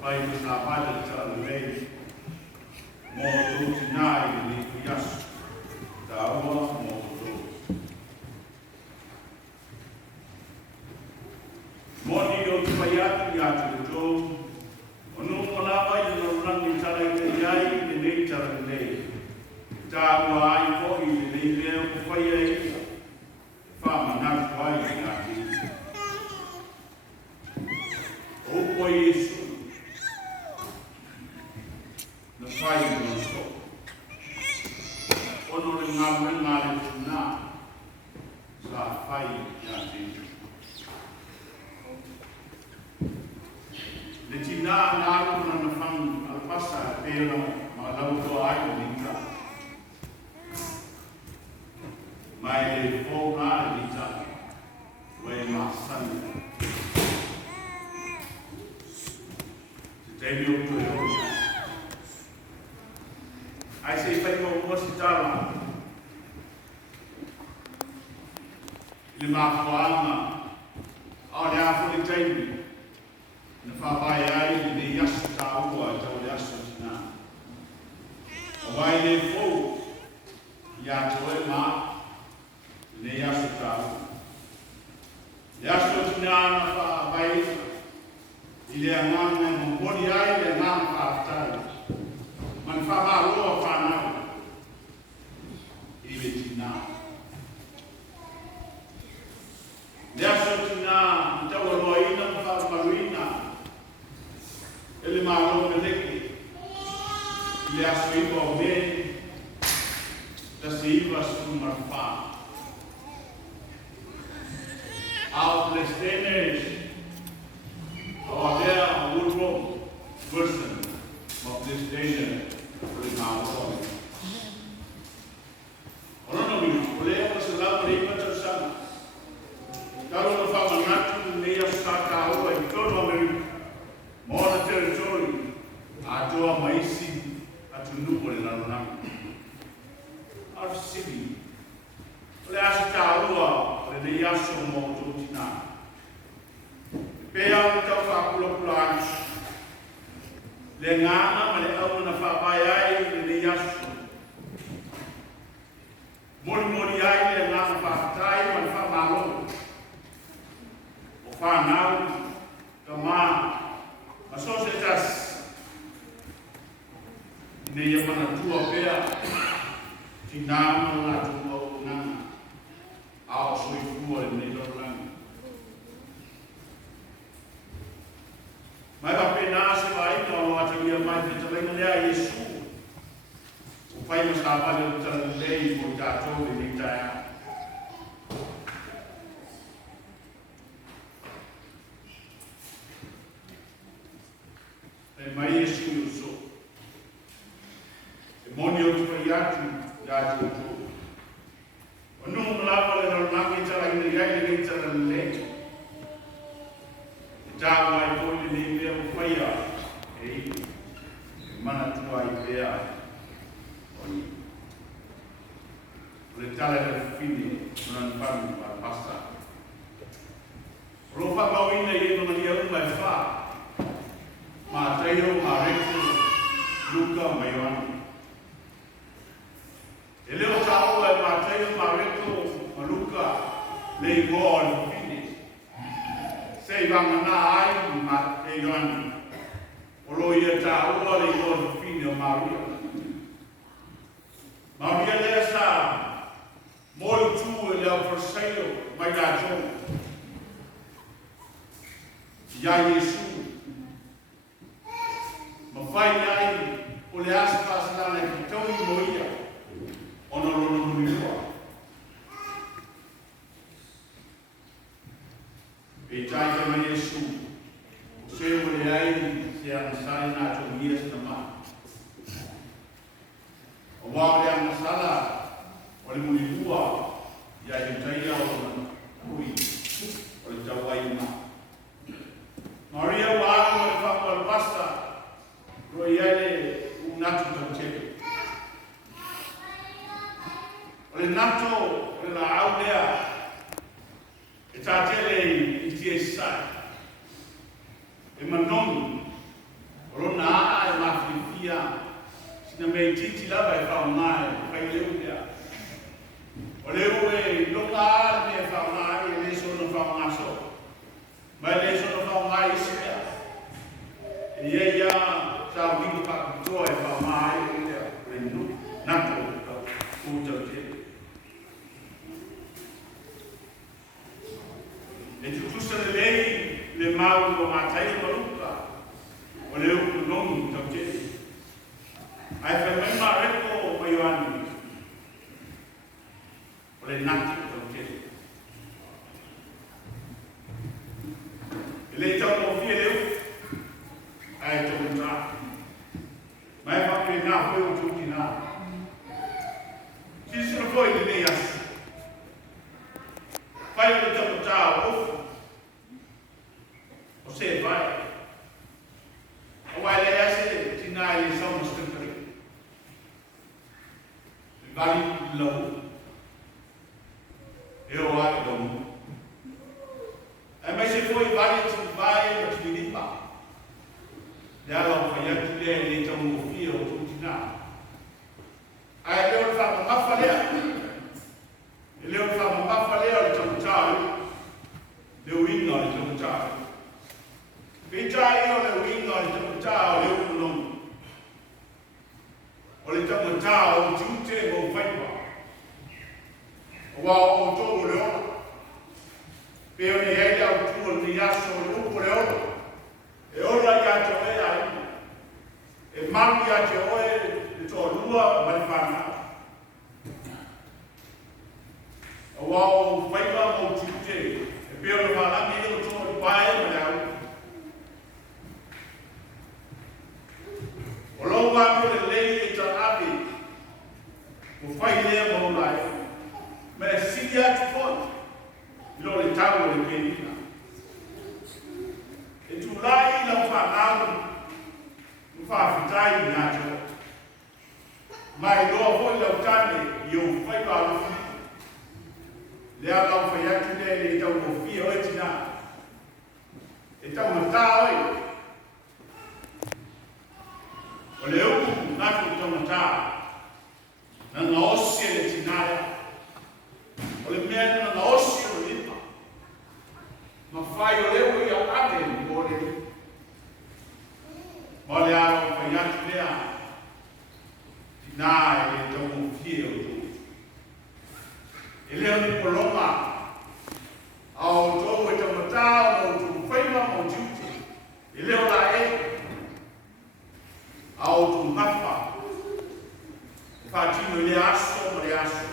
pai ko sa pada sa lei mo tu Tinā ni kuias ta ua mo tu mo ni o pai ya tu onu mona pai no rangi tara i ai ni nei tara nei ta ua ai ko i nei le ko pai ai fa mana pai ya ti o ko Yesu na pai no so ono le ngame ngale Tinā sa pai ya ti le Tinā na ko na fang al pasa pero ma lau to ai ni ka mai le fo na ni ta we ma san te mi o to ai sei pai mo mo si tala le ma ko ama o le a fo le taimi na whapai ai ni yasu tā ua tau le asu Tinā. O wai le fōu i a tau e mā ni yasu tā ua. Le asu Tinā na whapai i le anganga mo mori ai le ngāma whaatai. Man whapā roa whanau i le Tinā. Le asu Tinā i tau a roa ina ma whaaparuina ele malo meleki le aswipo ben da silva sumarfa ao plestenes ao der urbo version of this day for malo ono no ole o se la ripa tsa sana kalo no fa manatu ne ya saka o i todo america Mona territory atoa maisi atunuko le nanang. Our city. Le asita alua le de yaso mo to Tinā. Pea o tau whakula kula le ngana ma le au na whapai ai le de yaso. Mori ai le ngana whakatai ma le whamalo. O whanau ka maa Societas ne ia mana tua pea Tinā no la tua o nana ao soi fua ne loranga mai va pena se vai no atu ia mai te tawena lea Yesu o pai ma sa vale o tala lei mo tatou e ni taia mai Yesu uso. E moni o tuai atu ya tu. O nu mlapa le no nami tala ni gai ni tala le. E ta mai ko ni ni le o faia. E mana tuai pea. Oni. Le tala le fini non fanno pa pasta. Rofa mawina ye no ni au mai fa. Ma tayo ma reto Luka maiwani. E leo tau e ma tayo ma reto ma Luka le gol fini. Sei vangana ai ma e yoani. Olo ia tau le gol fini o Maria. Maria le sa molu tu e leo forsaio mai da jo. Ya Yesu Mawhai ai o le asa pasalana ki tau i moia o no rono munua. E tai ka mai Yesu o se o le ai se anasai na to mias na ma. O wao le anasala o le munua ia i tai au na kui o le tau ai na. Maria wao le whakua pasta Roi ele natu tau o le nato o le la au lea e tātele i tie sai e manonu tina me titi lava e whaungai, kai leu lea. O leu e longa ala me whaungai e le sono whaungaso. Mai le sono whaungai isi lea. E ia sa wingi faapitoa e whaungai e lea. Le nu, nako, utau te. E tutusa le lei le mau o matai maruka. O le uku nongi tau te. Ai whaimema reko o mai oani. O le naki tau te. E le tau mo fie leu. Ai tau mta. Mai whake ngā hoi o tū Tinā. Kisina foi le nei asu. Whai o tau mta o ofu. O se vai. O vai le ase Tinā i le sauna stempari. Vali lau. E o ai lau. E mai se foi vali tu vai o tu lipa. Le ala o whai atu le le tau mo fia o tu Tinā. Ai leo le whama mafa lea. E leo le whama mafa lea le tau tāu. Leo inga le tau tāu. Pitai o le winga o le tamata o le ukulongi. O le tamata o tute o whaipa. O wā o tō le ora. Peo ni heila o tū o ni aso o le upo le ora. E ora i ate oe a ina. E mami ate oe le tō lua ma le whana. O wā o whaipa o tute. E peo le whanami o tō le pae ma le au. O Lauga ko le lei e Eteuati. O whai lea maulai. Me sidi atu fon. Ilo le tau o le penina. E tu lai la whanau. Mwhawhitai ni ato. Mai loa hoi lau tane i o whai palufi. Lea lau whai atu le le tau o fia o Tinā. E tau mata oi. O le uku ngātu tamata, na ngā osi le Tinā. O le mea na ngā osi o lipa. Ma whai o leo i a ate ni o le. Ma le aro whai atu lea. Tinā e le tau mo fie o tō. E leo ni poloma. A o tō e tamata o tō whaima o tiuti. E leo la e. Au tu mapa. Fatino le aso, ma le aso.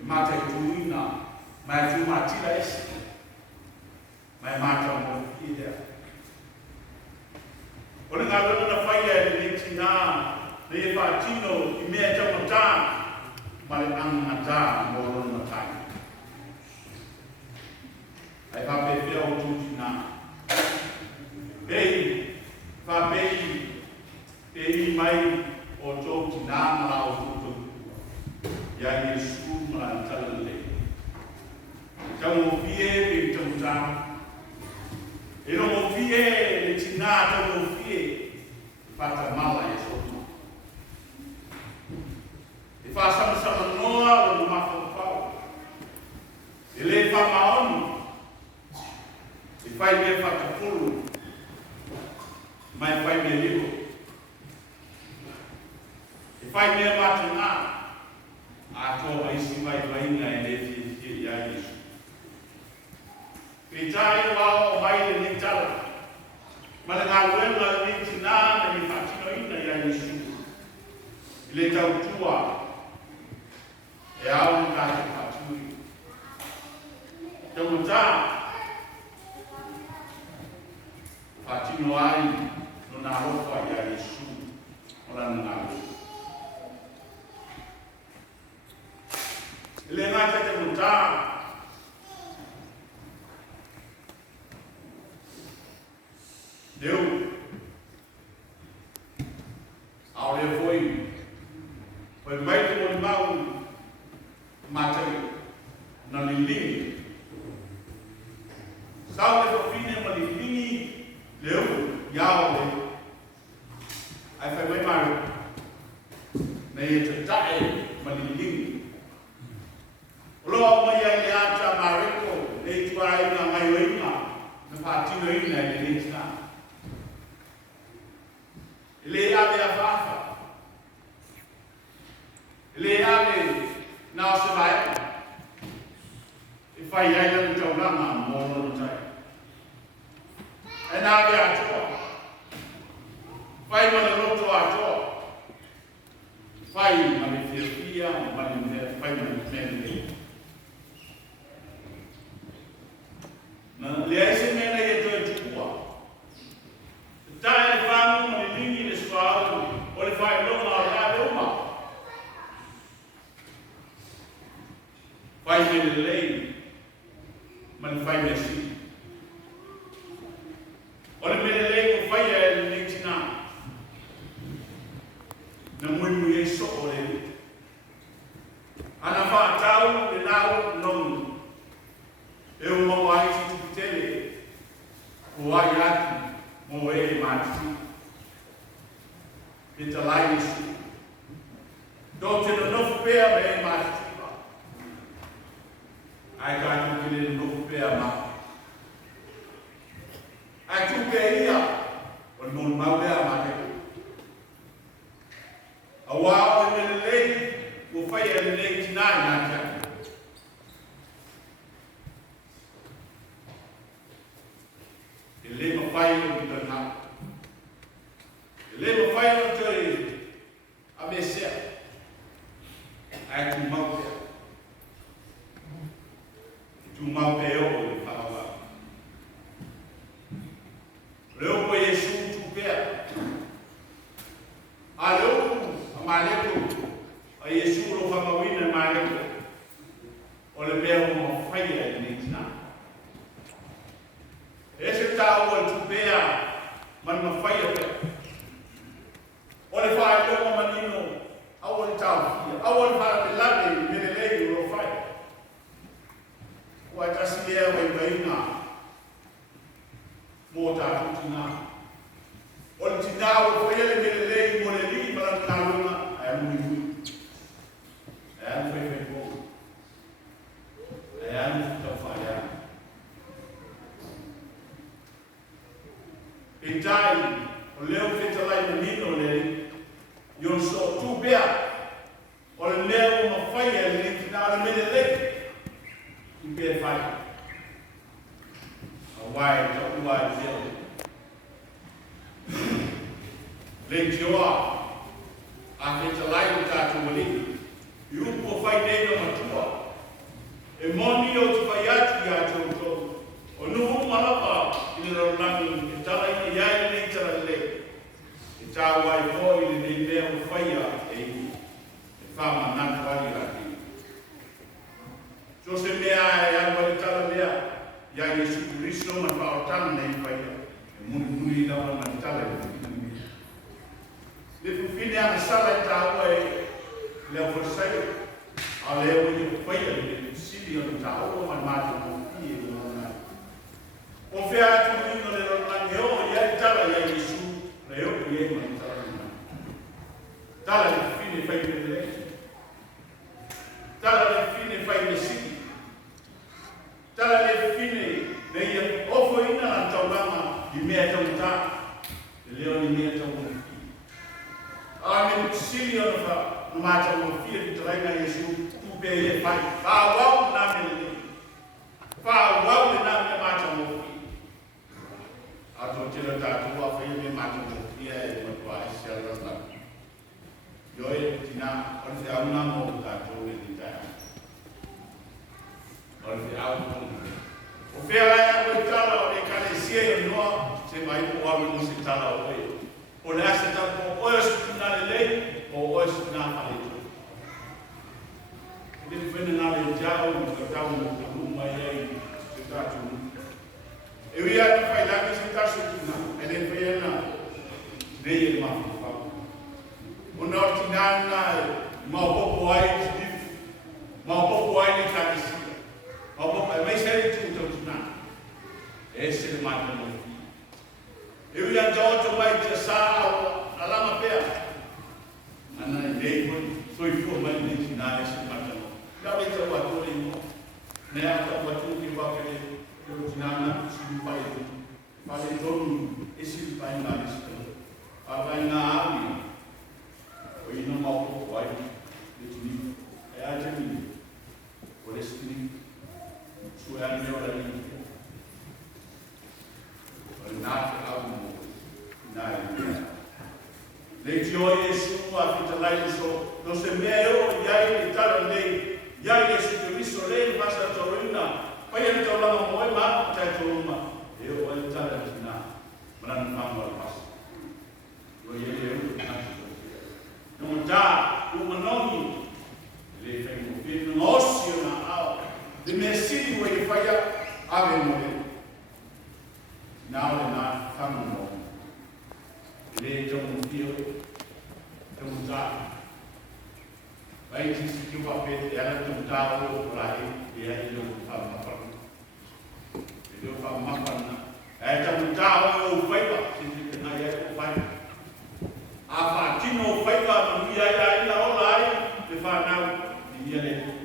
E mata i tuina, ma e tu matila esi. Ma e mata mo idea. O le ngā luna na whaia e le Tinā, le e fatino i mea tamata, ma le angata mo luna na tai. Ai pape pia o tu Tinā. Pei, papei, Pei mai o tō Tinā mara o tūtu. Ia Iesu mara tala le. Tau mo fie pe tau tā. E no mo fie le Tinā tau mo fie. Pata mala e soto. E whasama noa o no mawhau. E le whamaonu. E whai mea whakapuru. Mai whai mea ligo. E whai mea matanga, a tō isi mai wainga e le fie i a Iesu. Pe tai wao o mai le ni tala. Ma le ngā luenga le ni Tinā na ni whatino ina i a Iesu. I le tau tua, e au ni kāte whaturi. Tau mata, whatino ai no nā rofa i a Iesu. Ora na ngā luenga. Le ngata te muta. Deu. Au le foi. Foi mai te mo mau matai na lili. Sau le fine ma lili leu yao le. Ai foi mai mai e te tae manilingi. Loa mai ai le ata mareko e tuai na mai oina na patino ina e le tina. Le ave a fafa. Le ave na o se vai. E fai ai le taulanga mo no tai. E na ave atoa. Fai mana loto atoa. Fai mana fiafia, fai mana mene. Na le ai se mena e toi tukua. Tai le famu mo le lingi le swau, o le fai loma o la le uma. Fai mene lei, man fai mesi. O le mene lei o fai e le tina. Na mui e so o le. Ana fa tau le nau nonu. E o mau ai si tukitele. O ai ati. Mo e mati. E te lai isu. Do te no nofu pea me e mati. Ai ka tu kile no nofu pea ma. Ai tu pea ia. O non mau pea mate. A wao e mele lei. O fai e lei tina na kia. E le ma fai o ki tana. E le ma fai o toi a me sea. Ai tu mau pea. E tu mau pea o le whawa. Leo ko Yesu tu pea. A leo a maleko. A Yesu lo whamawina maleko. O le mea o ma fai e ni tina. Ese tau o tu pea man ma fai a pea. O le whae loma manino au o le tau fia. Au o le whae le lade mene lei o lo fai. Ua tasi lea wai waina mo tātu tina. O le tina o fai ele mene lei mo le li mara tālunga ai mui mui. E anu fai fai po. E anu tau whae anu. E tai, o leo whetalai manino le, yon so tu bea, o le leo ma whai e le tina le mene le, tu bea whai. A wai, ta ua e leo. Le tioa, a whetalai o tātou wali, i upo whai neina matua, e moni o tu whai atu i a tau. O nuhu malapa i le raulangi, e tala i iai nei tala le. E tā wai hoi le nei lea o whaia e i. E whama natu ali raki. So se mea e anwa le tala lea, ia Yesu Christo ma whaotana nei whaia. E muni muni lawa ma tala e whina mea. Le fufine ana sala e tā wai lea whasai. A lea wai o whaia le sili o tā oro ma mata mo i e o whea atu ino le ronange o ia tala ia Yesu le o i e ma tala ina. Tala le fine fai me le. Tala le fine fai me siki. Tala le fine le ia ofo ina na taulama i mea tauta. Le leo ni mea tauta. A me mutisili o na no mata o fia ki talaina Yesu tu pe e fai. Fa wau na me le. Fa wau le na me mata o fia. Ato tira tātou a whaia me mata mo fia e matua e se alata. Yo e tina, ori te auna mo tātou e ni taia. Ori te auna mo. O whea lai a koe tala o le kalesia i noa, se mai po ame mo se tala o e. O le ase tātou o oe sutuna le lei, o oe sutuna ale tu. E te whene nā le jau, mo ka tau mo ka luma i ei, se tātou. E wia ni whai laki se taso tuna, e le whaiana, nei e mafu whau. O nā tinana e, mau popo ai te difu, mau popo ai ni kākisia, mau popo ai mai seri tūtau tuna, e se le mata mo fi. E wia jaoto mai te sā au, alama pea, ana e nei hoi. Foi formando em Tinā esse matão. Já me deu a dor em mão. Né? A tua tu que vai querer. Eu Tinā não consigo fazer. Falei todo esse pai na lista. A vai na água. Foi no mal pouco vai. É a gente. Por esse que sua é a minha hora ali. Nada algo nada. Leite hoje isso a fita lá isso não se meio e aí está ali e aí esse que isso lei passa a torina vai entrar lá no moe mas já toruma eu vou entrar aqui na mas não vamos lá eu não já o nome ele fez um filho nosso na aula de Messi o ele vai a ver now na família ele tem filho tem já vai dizer que o papel ela tem já o por aí e aí eu falo uma forma eu falo uma forma tem já o vai para se na é o vai a partir no vai para no ia aí na online de falar de ele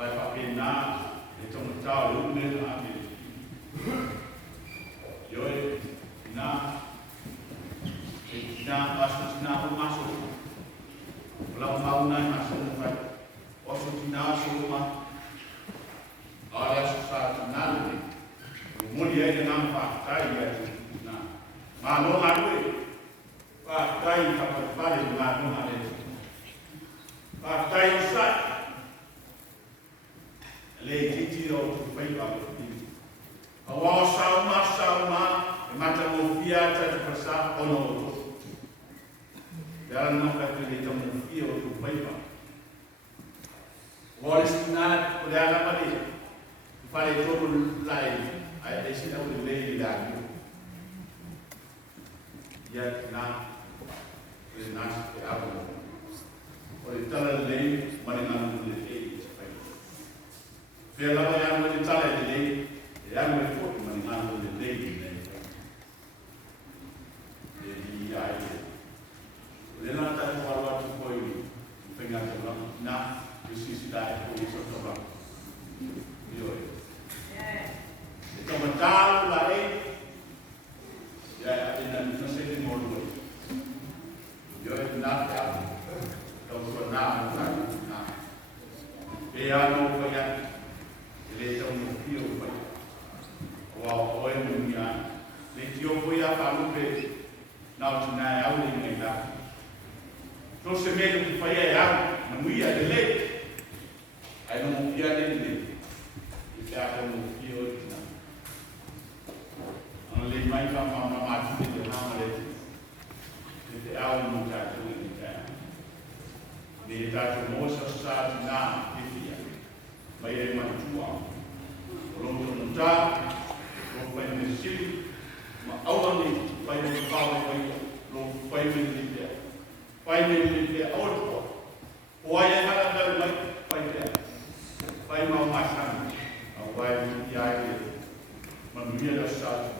vai para penar então tá o mesmo aqui eu na acho que na o masuk kalau mau naik masuk vai osso Tinā uma olha só Tinā mulher que não faz tá aí na mas não há faz tá aí para fazer não há faz tá aí sai leite tiro tu fai para awal sama macam mufia cara pasal ono dalam masa kita mufia tu fai para waris Tinā oleh apa dia fale todo lain ai esse não o lei lagi ya Tinā que algo oleh tal lei mana lei Pela yang mencapai ini, yang berikut mengenal ini. Jadi ayat. Lepas tadi kalau tu koi, pengat orang nak bisnis dah koi sesuatu. Yo. Itu mental lain. Ya, ini mesti dimulai. Yo nak ya. Kalau nak nak. Biar mau yang ele é um filho pai o apoio mundial ele tio foi a falar que não tinha aula nem nada então se meio que foi a não ia de leite aí não ia de leite e já como filho não lhe mais para mamar de não leite ele é um muchacho ele está de moça sabe na Bayar macam orang termuda, orang bayar mesin, awam ni bayar kau bayar militer, auto, orang yang ada bayar mau masan, bayar biaya, manusia dasar.